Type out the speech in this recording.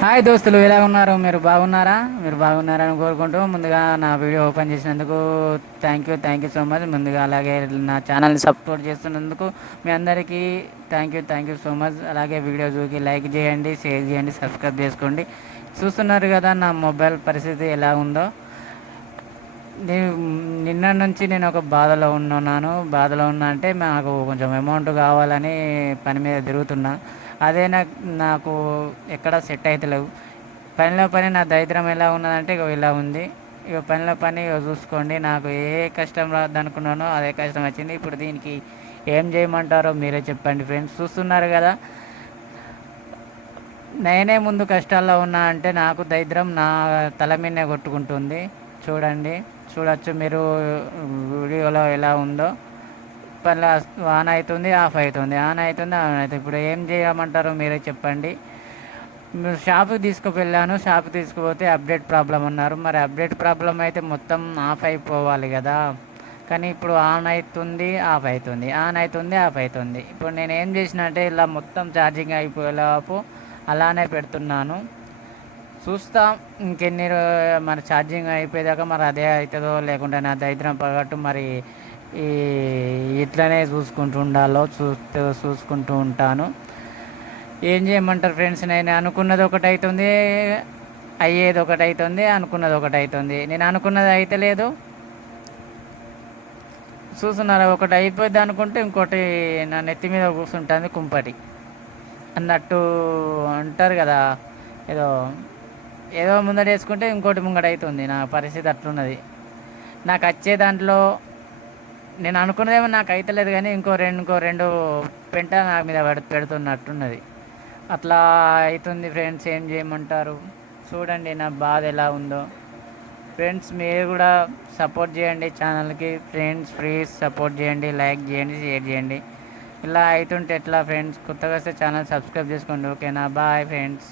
Hi దోస్తులు, ఎలా ఉన్నారు? మీరు బాగున్నారని కోరుకుంటూ ముందుగా నా వీడియో ఓపెన్ చేసినందుకు థ్యాంక్ యూ సో మచ్. ముందుగా అలాగే నా ఛానల్ని సపోర్ట్ చేస్తున్నందుకు మీ అందరికీ థ్యాంక్ యూ సో మచ్. అలాగే వీడియో చూసి లైక్ చేయండి, షేర్ చేయండి, సబ్స్క్రైబ్ చేసుకోండి. చూస్తున్నారు కదా నా మొబైల్ పరిస్థితి ఎలా ఉందో. నేను నిన్న నుంచి నేను ఒక బాధలో ఉన్నా అంటే నాకు కొంచెం అమౌంట్ కావాలని పని మీద తిరుగుతున్నా. అదే నాకు ఎక్కడ సెట్ అవుతలేవు. పనిలో పని నా దరిద్రం ఎలా ఉన్నదంటే ఇక ఇలా ఉంది. ఇక పనిలో పని ఇక చూసుకోండి. నాకు ఏ కష్టం రాదనుకున్నానో అదే కష్టం వచ్చింది. ఇప్పుడు దీనికి ఏం చేయమంటారో మీరే చెప్పండి ఫ్రెండ్స్. చూస్తున్నారు కదా, నేనే ముందు కష్టాల్లో ఉన్నా అంటే నాకు దరిద్రం నా తల మీదనే కొట్టుకుంటుంది. చూడొచ్చు మీరు వీడియోలో ఎలా ఉందో. పని ఆన్ అవుతుంది, ఆఫ్ అవుతుంది, ఆన్ అవుతుంది, ఆన్ అవుతుంది. ఇప్పుడు ఏం చేయమంటారో మీరే చెప్పండి. షాప్కి తీసుకువెళ్ళాను. షాప్కి తీసుకుపోతే అప్డేట్ ప్రాబ్లం అన్నారు. మరి అప్డేట్ ప్రాబ్లం అయితే మొత్తం ఆఫ్ అయిపోవాలి కదా. కానీ ఇప్పుడు ఆన్ అవుతుంది, ఆఫ్ అవుతుంది, ఆన్ అవుతుంది, ఆఫ్ అవుతుంది. ఇప్పుడు నేను ఏం చేసిన అంటే ఇలా మొత్తం ఛార్జింగ్ అయిపోయేలోపు అలానే పెడుతున్నాను. చూస్తాం మరి ఛార్జింగ్ అయిపోయేదాకా మరి అదే అవుతుందో లేకుంటే నా దరిద్రం పగట్టు మరి ఈ ఇట్లనే చూసుకుంటూ ఉంటాను. ఏం చేయమంటారు ఫ్రెండ్స్. నేను అనుకున్నది ఒకటి అవుతుంది, అయ్యేది ఒకటి అవుతుంది, అనుకున్నది ఒకటి అవుతుంది. నేను అనుకున్నది అయితే లేదు. చూస్తున్నారా, ఒకటి అయిపోద్ది అనుకుంటే ఇంకోటి నా నెత్తి మీద కూర్చుంటుంది కుంపటి అన్నట్టు అంటారు కదా. ఏదో ఏదో ముందట వేసుకుంటే ఇంకోటి ముంగట అవుతుంది. నా పరిస్థితి అట్లున్నది. నాకు వచ్చే దాంట్లో నేను అనుకున్నదేమో నాకు అయితలేదు, కానీ ఇంకో రెండు పెంట నా మీద పెడుతున్నట్టున్నది. అట్లా అవుతుంది ఫ్రెండ్స్. ఏం చేయమంటారు. చూడండి నా బాధ ఎలా ఉందో. ఫ్రెండ్స్ మీరు కూడా సపోర్ట్ చేయండి ఛానల్కి. ఫ్రెండ్స్ ప్లీజ్ సపోర్ట్ చేయండి, లైక్ చేయండి, షేర్ చేయండి. ఇలా అవుతుంటే ఎట్లా ఫ్రెండ్స్. కొత్తగా వస్తే ఛానల్ సబ్స్క్రైబ్ చేసుకోండి. ఓకేనా? Bye friends.